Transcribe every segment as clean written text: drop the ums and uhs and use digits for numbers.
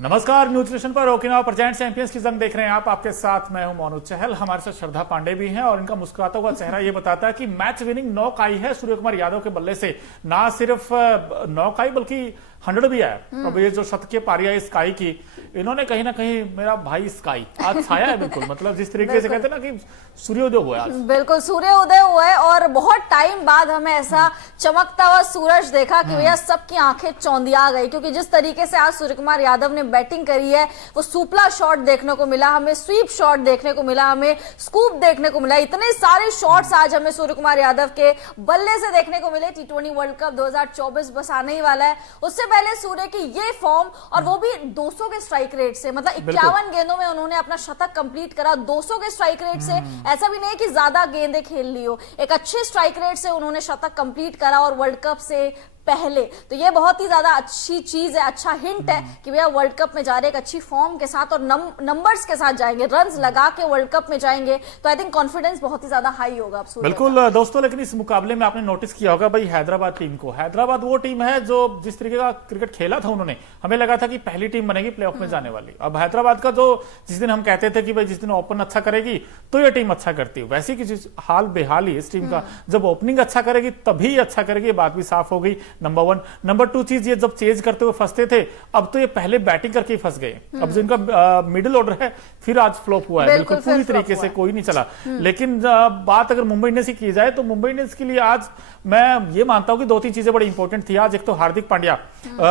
नमस्कार, news nation पर Okinawa present champions की जंग देख रहे हैं आप। आपके साथ मैं हूं मोनू चहल। हमारे साथ श्रद्धा पांडे भी हैं और इनका मुस्कुराता हुआ चेहरा ये बताता है कि मैच विनिंग नॉक आई है सूर्य कुमार यादव के बल्ले से। ना सिर्फ नॉक आई बल्कि 100 भी आया। अब ये जो शतकीय पारी है स्काई की, इन्होंने कहीं ना कहीं मेरा भाई स्काई आज छाया है बिल्कुल। मतलब जिस तरीके से कहते हैं ना कि सूर्योदय हुआ है आज। बिल्कुल सूर्योदय हुआ है और बहुत टाइम बाद हमें ऐसा चमकता हुआ सूरज देखा कि भैया सबकी आंखें चौंधिया गई, क्योंकि जिस तरीके से आज सूर्य कुमार यादव ने बैटिंग करी है वो सुपला शॉट देखने को मिला, हमें स्वीप शॉट देखने को मिला, हमें स्कूप देखने को मिला। इतने सारे शॉट्स आज हमें सूर्य कुमार यादव के बल्ले से देखने को मिले। टी20 वर्ल्ड कप 2024 बस आने ही वाला है। उससे पहले सूर्य की ये फॉर्म और वो भी 200 के स्ट्राइक रेट से, मतलब 51 गेंदों में उन्होंने अपना शतक कंप्लीट करा 200 के स्ट्राइक रेट से। ऐसा भी नहीं कि ज्यादा गेंदें खेल ली हो, एक अच्छे स्ट्राइक रेट से उन्होंने शतक कंप्लीट करा और वर्ल्ड कप से पहले। तो ये बहुत ही ज्यादा अच्छी चीज है, अच्छा हिंट है कि भैया वर्ल्ड कप में जा रहे एक अच्छी फॉर्म के साथ और नंबर्स के साथ जाएंगे, रन्स लगा के वर्ल्ड कप में जाएंगे। तो आई थिंक कॉन्फिडेंस बहुत ही ज्यादा हाई होगा। बिल्कुल दोस्तों, लेकिन इस मुकाबले में आपने नोटिस किया होगा भाई हैदराबाद टीम को। हैदराबाद वो टीम है जो जिस तरीके का क्रिकेट खेला था उन्होंने, हमें लगा था कि पहली टीम बनेगी प्लेऑफ में जाने वाली। अब हैदराबाद का जो जिस दिन हम कहते थे कि भाई जिस दिन ओपन अच्छा करेगी तो ये टीम अच्छा करती है, वैसी की हाल बेहाल ही इस टीम का। जब ओपनिंग अच्छा करेगी तभी अच्छा करेगी, ये बात भी साफ हो गई। नंबर 1। नंबर 2 चीज, ये जब चेज करते हुए फंसते थे, अब तो ये पहले बैटिंग करके ही फंस गए। अब जो इनका मिडिल ऑर्डर है फिर आज फ्लॉप हुआ है, बिल्कुल पूरी तरीके से कोई नहीं चला। लेकिन बात अगर मुंबई इंडियंस की की जाए तो मुंबई इंडियंस के लिए आज मैं ये मानता हूं कि 2-3 चीजें बड़ी इंपॉर्टेंट थी आज। एक तो हार्दिक पांड्या,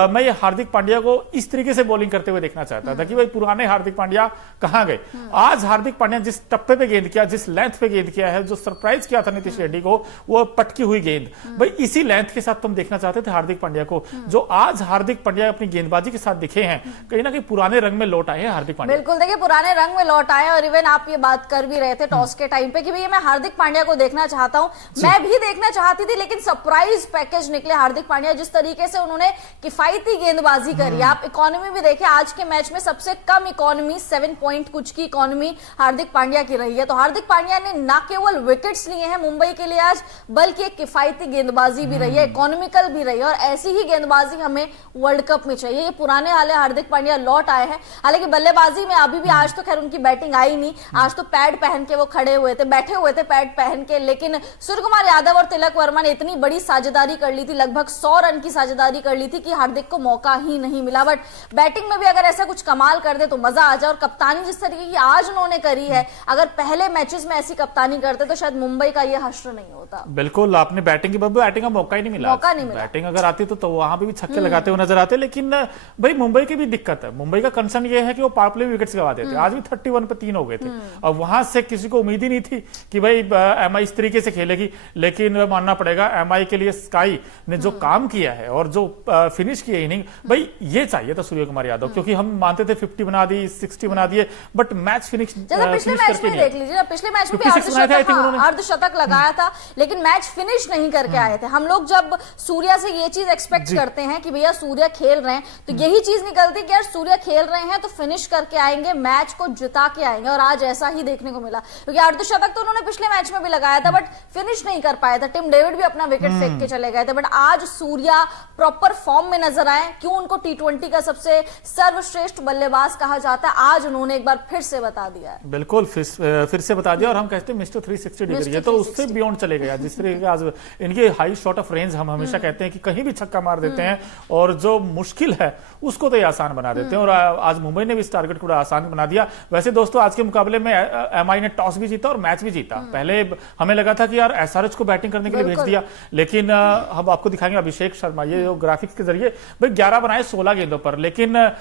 मैं ये हार्दिक पांड्या को इस तरीके से बॉलिंग करते हुए देखना चाहता था कि भाई पुराने हार्दिक पांड्या कहां गए। आज हार्दिक पांड्या जिस टप्पे पे गेंद किया, जिस लेंथ पे गेंद किया है, जो सरप्राइज किया था नीतीश रेड्डी को, वो पटकी हुई गेंद, भाई इसी लेंथ के साथ तुम देखना चाहते थे हार्दिक पांड्या को। जो आज हार्दिक पांड्या अपनी गेंदबाजी के साथ दिखे हैं, कहीं ना कहीं पुराने रंग में लौट आए हैं हार्दिक पांड्या। बिल्कुल, देखिए पुराने रंग में लौट आए। और इवन आप ये बात कर भी रहे थे टॉस के टाइम पे कि भैया मैं हार्दिक पांड्या को देखना चाहता हूं, मैं भी देखना चाहती थी, लेकिन सरप्राइज पैकेज निकले हार्दिक पांड्या। जिस तरीके से उन्होंने किफायती गेंदबाजी करी, आप इकोनॉमी भी देखिए, आज के मैच में सबसे कम इकोनॉमी 7 पॉइंट कुछ की इकोनॉमी हार्दिक पांड्या की रही है। तो हार्दिक पांड्या ने न केवल विकेट्स लिए हैं मुंबई के लिए आज, बल्कि एक किफायती गेंदबाजी भी रही है, इकोनॉमिकल भी रही है। और ऐसी ही गेंदबाजी हमें वर्ल्ड कप में चाहिए। ये पुराने वाले हार्दिक पांड्या लौट आए हैं। हालांकि बल्लेबाजी में अभी भी आज तो खैर उनकी बैटिंग आई नहीं, आज तो पैड पहन के वो खड़े हुए थे, बैठे हुए थे पैड पहन के। लेकिन सूर्य कुमार यादव और तिलक वर्मा ने इतनी बड़ी साझेदारी कर ली थी, लगभग 100 रन की साझेदारी कर ली थी कि हार्दिक को मौका ही नहीं मिला। बट बैटिंग में भी अगर ऐसा कुछ कमाल कर दे तो मजा आ जाए। और कप्तानी जिस तरीके की आज उन्होंने करी है, अगर पहले मैचेस में ऐसी कप्तानी करते तो शायद मुंबई का ये हश्र नहीं होता। बिल्कुल, आपने बैटिंग की बैटिंग का मौका ही नहीं मिला। बैटिंग अगर आती तो वहां भी छक्के लगाते हुए नजर आते। लेकिन भाई मुंबई की भी दिक्कत है। मुंबई का कंसर्न ये है कि वो पावर प्ले विकेट्स गवा देते। आज भी 31 पे 3 हो गए थे। अब वहां से किसी को उम्मीद ही नहीं थी कि भाई एमआई इस तरीके से खेलेगी। लेकिन मानना पड़ेगा एमआई के लिए स्काई ने जो काम किया है और जो फिनिश की इनिंग, भाई ये चाहिए था सूर्य कुमार यादव। क्योंकि हम मानते थे 50 बना दी, 60 बना दिए, बट मैच फिनिश पिछले मैच में देख लीजिए, पिछले मैच में अर्धशतक लगाया था, लेकिन मैच फिनिश नहीं करके आए थे। हम लोग जब सूर्या से ये चीज एक्सपेक्ट करते हैं कि भैया सूर्या खेल रहे हैं, तो यही चीज निकलती कि यार सूर्या खेल रहे हैं तो फिनिश करके आएंगे, मैच को जिता के आएंगे। और आज ऐसा ही देखने को मिला, क्योंकि अर्धशतक तो उन्होंने पिछले मैच में भी लगाया था, बट फिनिश नहीं कर पाया था। टिम डेविड भी अपना विकेट फेंक के चले गए थे। बट आज सूर्या प्रॉपर फॉर्म में नजर आए। क्यों उनको टी20 का सबसे सर्वश्रेष्ठ बल्लेबाज कहा जाता है, आज उन्होंने एक बार फिर से बता दिया है। बिल्कुल फिर से बता दिया। और हम कहते हैं मिस्टर 360 डिग्री, ये तो उससे बियॉन्ड चले गया। जिस तरीके आज इनके हाई शॉट ऑफ रेंज, हम हमेशा कहते हैं कि कहीं भी छक्का मार देते हैं और जो मुश्किल है उसको तो ये आसान बना देते हैं। और आज मुंबई ने भी इस टारगेट को आसान बना दिया। वैसे दोस्तों, आज के मुकाबले में एमआई ने टॉस भी जीता और मैच भी जीता। पहले हमें लगा था कि यार एसआरएच को बैटिंग करने के लिए भेज दिया, लेकिन हम आपको दिखाएंगे अभिषेक शर्मा, ये जो ग्राफिक्स के जरिए भाई 11 बनाए 16 गेंदों पर। लेकिन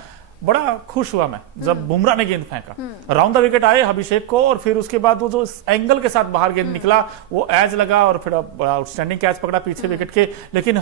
बड़ा खुश हुआ मैं जब बुमराह ने गेंद फेंका, राउंड द विकेट आए अभिषेक को, और फिर उसके बाद वो जो एंगल के साथ बाहर गेंद निकला वो एज लगा और फिर आउटस्टैंडिंग कैच पकड़ा पीछे विकेट के। लेकिन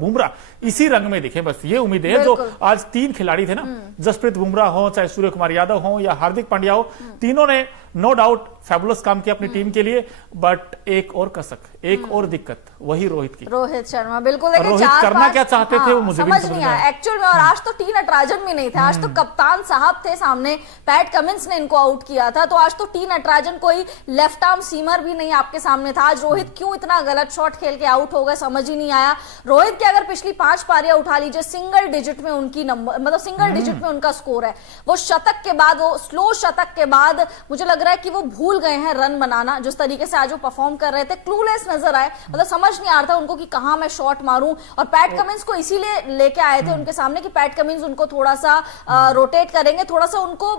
बुमराह इसी रंग में दिखे, बस ये उम्मीद है। जो आज 3 खिलाड़ी थे ना, जसप्रीत बुमराह हो, चाहे सूर्य कुमार यादव हो या हार्दिक पांड्या हो, तीनों ने नो डाउट फैबुलस काम किया अपनी टीम के लिए। बट एक और कसक, एक और दिक्कत वही रोहित की। रोहित शर्मा बिल्कुल देखिए रोहित करना क्या चाहते थे वो मुझे भी समझ नहीं नहीं आया एक्चुअल में। और आज तो टी नटराजन भी नहीं थे, आज तो कप्तान साहब थे सामने, पैट कमिंस ने इनको आउट किया था। तो आज तो टी नटराजन कोई लेफ्ट आर्म सीमर भी नहीं आपके सामने था। आज रोहित क्यों इतना गलत शॉट खेल के आउट हो गए समझ ही नहीं आया। रोहित के अगर पिछली 5 पारियां उठा लीजिए, सिंगल डिजिट में उनकी नंबर, मतलब सिंगल डिजिट में उनका स्कोर है। वो शतक के बाद, वो स्लो शतक के बाद मुझे लग रहा है कि वो भूल गए हैं रन बनाना। जिस तरीके से आज वो परफॉर्म कर रहे थे, क्लूलेस नजर आए, मतलब समझ नहीं आ रहा था उनको कि कहां मैं शॉट मारूं। और पैट कमिंस को इसीलिए लेके आए थे उनके सामने कि पैट कमिंस उनको थोड़ा सा रोटेट करेंगे, थोड़ा सा उनको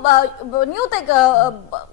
न्यू तक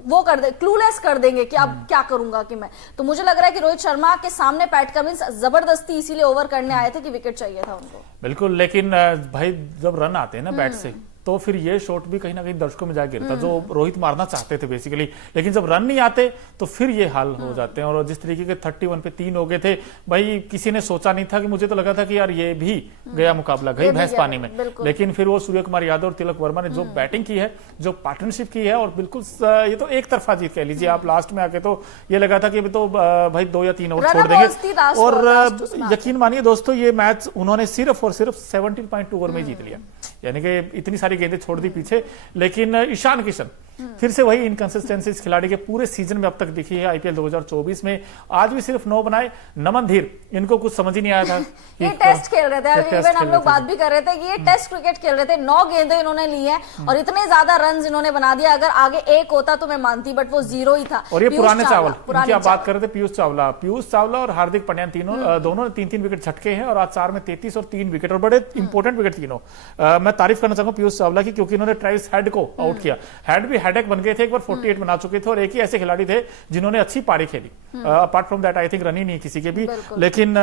वो कर दे, क्लूलेस कर देंगे कि अब क्या करूंगा कि मैं। तो मुझे लग रहा है कि रोहित शर्मा के सामने पैट कमिंस जबरदस्ती इसीलिए ओवर करने आए थे कि विकेट चाहिए था उनको। बिल्कुल, लेकिन भाई जब रन आते हैं ना बैट से, तो फिर ये शॉट भी कहीं ना कहीं दर्शकों में जा गिरता, जो रोहित मारना चाहते थे बेसिकली। लेकिन जब रन नहीं आते तो फिर ये हाल हो जाते हैं। और जिस तरीके के 31 पे 3 हो गए थे भाई, किसी ने सोचा नहीं था कि, मुझे तो लगा था कि यार ये भी गया मुकाबला, गई भैंस पानी में। लेकिन फिर वो सूर्य कुमार यादव और तिलक वर्मा ने जो बैटिंग की है, जो पार्टनरशिप की है, और बिल्कुल ये तो एक तरफा जीत कह लीजिए आप। लास्ट में आके तो ये लगा था कि अभी तो भाई 2 या 3 ओवर छोड़ देंगे। और यकीन मानिए दोस्तों, ये मैच उन्होंने सिर्फ और सिर्फ 17.2 ओवर में जीत लिया। यानी कि इतनी सारी गेंदें छोड़ दी पीछे। लेकिन ईशान किशन फिर से वही इनकंसिस्टेंसी इस खिलाड़ी के पूरे सीजन में अब तक दिखी है। आईपीएल 2024 में आज भी सिर्फ 9 बनाए। नमन धीर, इनको कुछ समझ ही नहीं आया था। ये टेस्ट खेल रहे थे, इवन हम लोग बात भी कर रहे थे कि ये टेस्ट क्रिकेट खेल रहे थे। 9 गेंदें इन्होंने ली हैं और इतने ज्यादा रन इन्होंने बना दिया। अगर आगे 1 होता तो मैं मानती, बट वो 0 ही था। और ये पुराने चावल, इनकी आप बात कर रहे थे, पीयूष चावला और हार्दिक पांड्या, तीनों दोनों 3-3 विकेट झटके हैं। और आज 4 में 33 और 3 विकेट, और बड़े इंपॉर्टेंट विकेट तीनों। मैं तारीफ करना चाहूंगा पीयूष चावला की, क्योंकि इन्होंने ट्रेविस हेड को आउट किया। हेड भी हेडेक बन गए थे, एक बार 48 बना चुके थे। और एक ही ऐसे खिलाड़ी थे जिन्होंने अच्छी पारी खेली। Apart from that I think run ही नहीं किसी के भी। लेकिन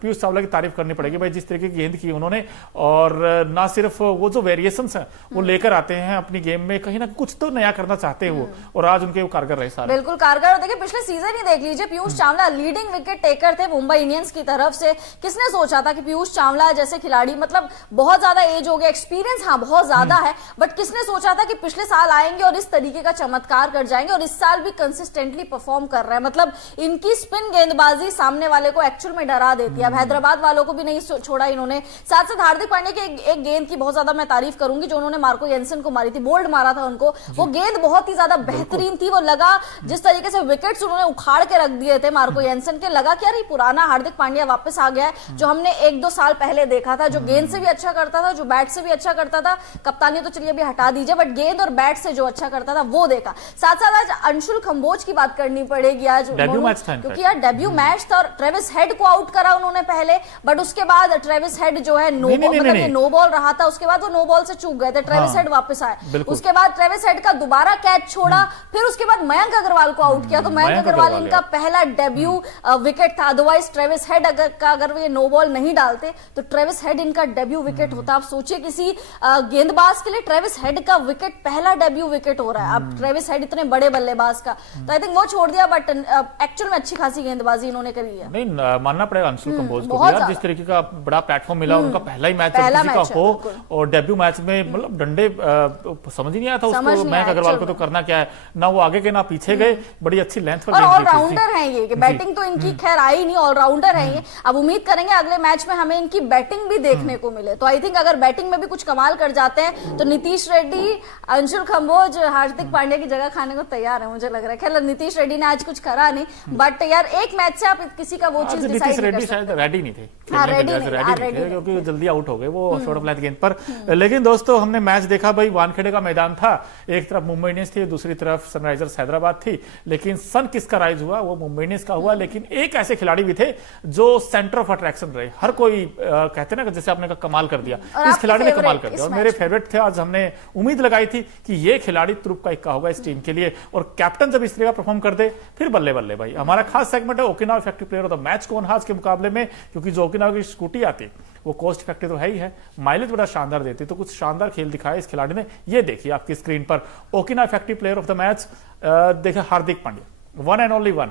पीयूष चावला की तारीफ करनी पड़ेगी भाई, जिस तरीके की गेंद की उन्होंने। और ना सिर्फ वो जो वेरिएशंस हैं वो लेकर आते हैं अपनी गेम में, कहीं ना कुछ तो नया करना चाहते हैं वो। और आज उनके वो कारगर रहे सारे, बिल्कुल कारगर। देखिए पिछले सीजन ही देख लीजिए, Piyush Chawla leading wicket taker थे मुंबई इंडियंस की तरफ से। किसने सोचा था कि पीयूष चावला जैसे खिलाड़ी, मतलब बहुत ज्यादा एज हो गया, एक्सपीरियंस हाँ बहुत ज्यादा है, बट किसने सोचा था कि पिछले साल आएंगे और इस तरीके का चमत्कार कर जाएंगे। और इस साल भी कंसिस्टेंटली परफॉर्म कर रहे हैं। मतलब इनकी स्पिन गेंदबाजी सामने वाले को एक्चुअल में डरा देती है। अब हैदराबाद वालों को भी नहीं छोड़ा इन्होंने। साथ साथ हार्दिक पांड्या की एक गेंद की बहुत ज्यादा मैं तारीफ करूंगी, जो उन्होंने मार्को जेनसन को मारी थी, बोल्ड मारा था उनको। वो गेंद बहुत ही ज्यादा बेहतरीन थी। वो लगा जिस तरीके से विकेट्स उन्होंने उखाड़ के रख दिए थे मार्को जेनसन के, लगा कि यार ये पुराना हार्दिक पांड्या वापस आ गया है, जो हमने 1-2 साल पहले देखा था, जो गेंद से भी अच्छा करता था, जो बैट से भी अच्छा करता था। कप्तानी तो चलिए अभी हटा दीजिए, बट गेंद और बैट से जो अच्छा करता था वो देखा। साथ साथ आज अंशुल कंबोज की बात करनी पड़ेगी आज, क्योंकि यार डेब्यू मैच था और ट्रेविस हेड को आउट करा उन्होंने पहले, बट उसके बाद ट्रेविस हेड जो है नो बॉल, मतलब ये नो बॉल रहा था, उसके बाद वो नो बॉल से चूक गए थे। ट्रेविस हेड वापस आए, उसके बाद ट्रेविस हेड का दोबारा कैच छोड़ा, फिर उसके बाद मयंक अग्रवाल को आउट किया। तो मयंक अग्रवाल इनका पहला डेब्यू विकेट था। अदरवाइज ट्रेविस हेड अगर ये नो बॉल नहीं डालते तो ट्रेविस हेड इनका डेब्यू विकेट होता। आप सोचिए किसी गेंदबाज के लिए ट्रेविस हेड का विकेट पहला डेब्यू विकेट हो रहा है। अब ट्रेविस हेड इतने बड़े बल्लेबाज का, तो आई थिंक वो छोड़ दिया, बट एक्चुअल में अच्छी खासी गेंदबाजी इन्होंने करी है। नहीं मानना पड़ेगा अंशुल कंबोज को यार, जिस तरीके का बड़ा प्लेटफॉर्म मिला उनका, पहला ही मैच किसी का हो और डेब्यू मैच में, मतलब डंडे समझ ही नहीं आया था उसको, मयंक अग्रवाल को तो करना क्या है, ना वो आगे के ना पीछे गए, बड़ी अच्छी लेंथ पर। और ऑलराउंडर है ये, बैटिंग तो इनकी खैर आई नहीं, ऑलराउंडर है ये। अब उम्मीद करेंगे अगले मैच में हमें इनकी बैटिंग भी देखने को मिले। तो आई थिंक अगर बैटिंग में भी कुछ कमाल कर जाते हैं तो नीतीश रेड्डी, अंशुल कंबोज हार्दिक पांड्या की जगह खाने को तैयार है मुझे लग रहा है। खैर नीतीश रेड्डी ने आज कुछ करा नहीं, बट यार एक मैच से आप किसी का वो चीज नीतीश रेड्डी शायद रेडी नहीं थे, क्योंकि जल्दी आउट हो गए वो शॉर्ट ऑफ लेंथ गेंद पर। लेकिन दोस्तों हमने मैच देखा भाई, वानखेड़े का मैदान था, एक तरफ मुंबई इंडियंस थी, दूसरी तरफ सनराइजर्स हैदराबाद थी। लेकिन सन किसका राइज हुआ, वो मुंबई इंडियंस का हुआ। लेकिन एक ऐसे खिलाड़ी भी थे जो सेंटर ऑफ अट्रैक्शन रहे। हर कोई कहते ना, जैसे आपने कहा कमाल कर दिया, इस खिलाड़ी ने कमाल कर दिया। और मेरे फेवरेट थे आज, हमने उम्मीद लगाई थी कि ये खिलाड़ी तुरुप का इक्का होगा इस टीम के लिए। और कैप्टन जब इस तरह का परफॉर्म कर दे फिर बल्ले बल्ले भाई। हमारा खास सेगमेंट है Okinawa effective player of the match कौन आज के मुकाबले में, क्योंकि जो ओकिनावा की स्कूटी आती वो कॉस्ट इफेक्टिव तो है ही है, माइलेज बड़ा शानदार देती। तो कुछ शानदार खेल दिखाया इस खिलाड़ी ने, ये देखिए आपकी स्क्रीन पर ओकिनावा effective player of the match. देखिए Hardik Pandya, one and only one.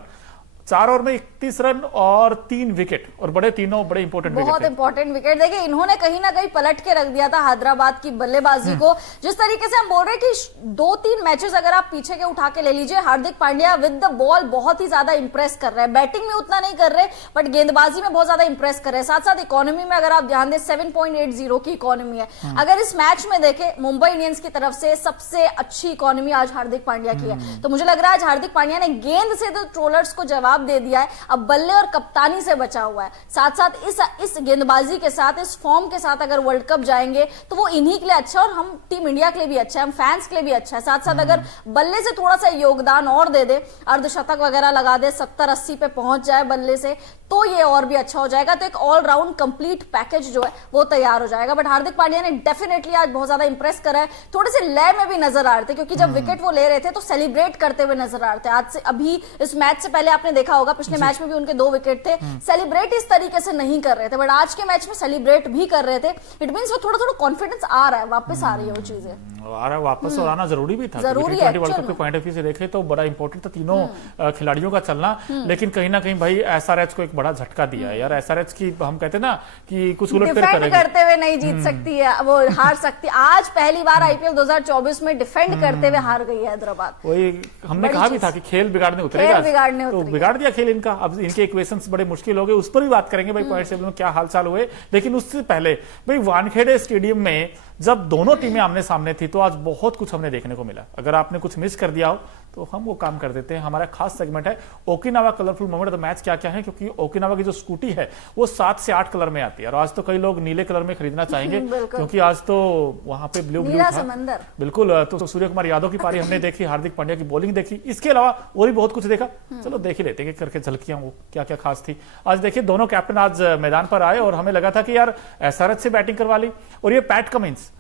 4 over में 31 रन और 3 विकेट, और तीनों बड़े इंपॉर्टेंट विकेट बहुत थे। Important wicket. देखिए इन्होंने कहीं ना कहीं पलट के रख दिया था हैदराबाद की बल्लेबाजी को। जिस तरीके से हम बोल रहे हैं कि 2-3 मैचेस अगर आप पीछे के उठा के ले लीजिए, Hardik Pandya with the ball बहुत ही ज्यादा इंप्रेस कर रहे हैं। बैटिंग में उतना नहीं कर रहे बट गेंदबाजी में बहुत ज्यादा इंप्रेस कर रहे हैं। साथ साथ इकोनॉमी में अगर आप ध्यान दें 7.80 की इकोनॉमी है। अगर इस मैच में देखें मुंबई इंडियंस की तरफ से सबसे अच्छी इकोनॉमी आज हार्दिक पांड्या की है। तो मुझे लग रहा है आज हार्दिक पांड्या ने गेंद से तो ट्रोलर्स को जवाब दे दिया है, अब बल्ले और कप्तानी से बचा हुआ है। साथ साथ इस गेंदबाजी के साथ, इस फॉर्म के साथ अगर वर्ल्ड कप जाएंगे तो वो इन्हीं के लिए अच्छा है और हम टीम इंडिया के लिए भी अच्छा है, हम फैंस के लिए भी अच्छा है। साथ साथ अगर बल्ले से थोड़ा सा योगदान और दे दे, अर्धशतक वगैरह लगा दे, 70-80 पे पहुंच जाए बल्ले से, तो ये और भी अच्छा हो जाएगा। तो एक ऑलराउंड कंप्लीट पैकेज जो है वो तैयार हो जाएगा। बट हार्दिक पांड्या ने डेफिनेटली आज बहुत ज्यादा इंप्रेस करा है। थोड़े से लय में भी नजर आ रहे थे क्योंकि जब विकेट वो ले रहे थे तो सेलिब्रेट करते हुए नजर आ रहे थे। आज से अभी इस मैच से पहले आपने देखा होगा, पिछले मैच में भी उनके 2 विकेट थे, सेलिब्रेट इस तरीके से नहीं कर रहे थे बट आज के मैच में सेलिब्रेट भी कर रहे थे। इट मींस वो थोड़ा थोड़ा कॉन्फिडेंस आ रहा है, वापस आ रही है वो चीजें, आ रहा है वापस, और आना जरूरी भी था। जरूरी है वर्ल्ड कप के पॉइंट ऑफ व्यू से देखें तो बड़ा इंपॉर्टेंट था तीनों खिलाड़ियों का चलना। लेकिन कहीं ना कहीं भाई एसआरएच को एक बड़ा झटका दिया है यार। एसआरएच की हम कहते हैं ना कि कुछ उलटफेर डिफेंड करेगी, करते हुए नहीं जीत सकती है, वो हार सकती है। आज पहली बार आईपीएल 2024 में डिफेंड करते हुए हार गई है हैदराबाद। वही हमने कहा भी था कि खेल बिगाड़ने उतरेगा, बिगाड़ने तो उतरेगा। बिगाड़ दिया खेल इनका। अब इनके इक्वेशंस बड़े मुश्किल हो गए, उस पर भी बात करेंगे भाई पॉइंट टेबल में क्या हालचाल हुए। लेकिन उससे पहले भाई वानखेड़े स्टेडियम में जब दोनों टीमें आमने सामने थी तो आज बहुत कुछ हमने देखने को मिला। अगर आपने कुछ मिस कर दिया हो तो हम वो काम कर देते हैं। हमारा खास सेगमेंट है Okinawa colourful moment of the match. क्या क्या है, क्योंकि ओकिनावा की जो स्कूटी है वो 7 से 8 कलर में आती है और आज तो कई लोग नीले कलर में खरीदना चाहेंगे क्योंकि आज तो वहां पे ब्लू था समंदर। बिल्कुल। तो सूर्य कुमार यादव की पारी हमने देखी, हार्दिक पांड्या की बॉलिंग देखी, इसके अलावा और भी बहुत कुछ देखा। चलो देख ही लेते हैं करके झलकियां वो क्या क्या खास थी। आज देखिए दोनों कैप्टन आज मैदान पर आए और हमें लगा था कि यार एसआरएच से बैटिंग करवा ली, और ये पैट कमिंस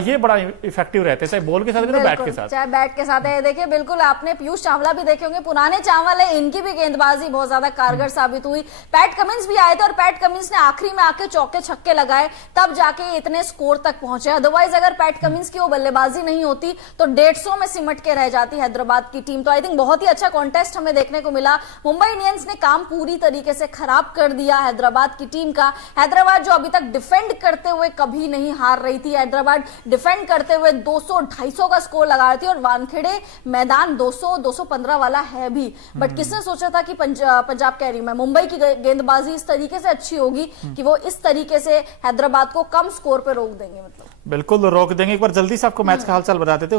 ये बड़ा इफेक्टिव रहते हैं, चाहे बॉल के साथ या बैट के साथ, चाहे बैट के साथ है। देखिए बिल्कुल आपने पीयूष चावला भी देखे होंगे, पुराने चावल है, इनकी भी गेंदबाजी बहुत ज्यादा कारगर साबित हुई। पैट कमिंस भी आए थे और पैट कमिंस ने आखिरी में आके चौके छक्के लगाए, तब जाके इतने स्कोर तक पहुंचे। अदरवाइज अगर पैट कमिंस की वो बल्लेबाजी नहीं होती तो 150 में सिमट के रह जाती हैदराबाद की टीम। तो आई थिंक बहुत ही अच्छा कॉन्टेस्ट हमें देखने को मिला। मुंबई इंडियंस ने काम पूरी तरीके से खराब कर दिया हैदराबाद की टीम का। हैदराबाद जो अभी तक डिफेंड करते हुए कभी नहीं हार रही थी, हैदराबाद डिफेंड करते हुए 200-250 का स्कोर लगा रही थी और वानखेड़े मैदान 200-215 वाला है भी। बट किसने सोचा था कि पंजाब कह रही हूं मैं, मुंबई की गेंदबाजी इस तरीके से अच्छी होगी कि वो इस तरीके से हैदराबाद को कम स्कोर पे रोक देंगे। मतलब बिल्कुल रोक देंगे। एक बार जल्दी से आपको मैच का हालचाल बता देते हैं।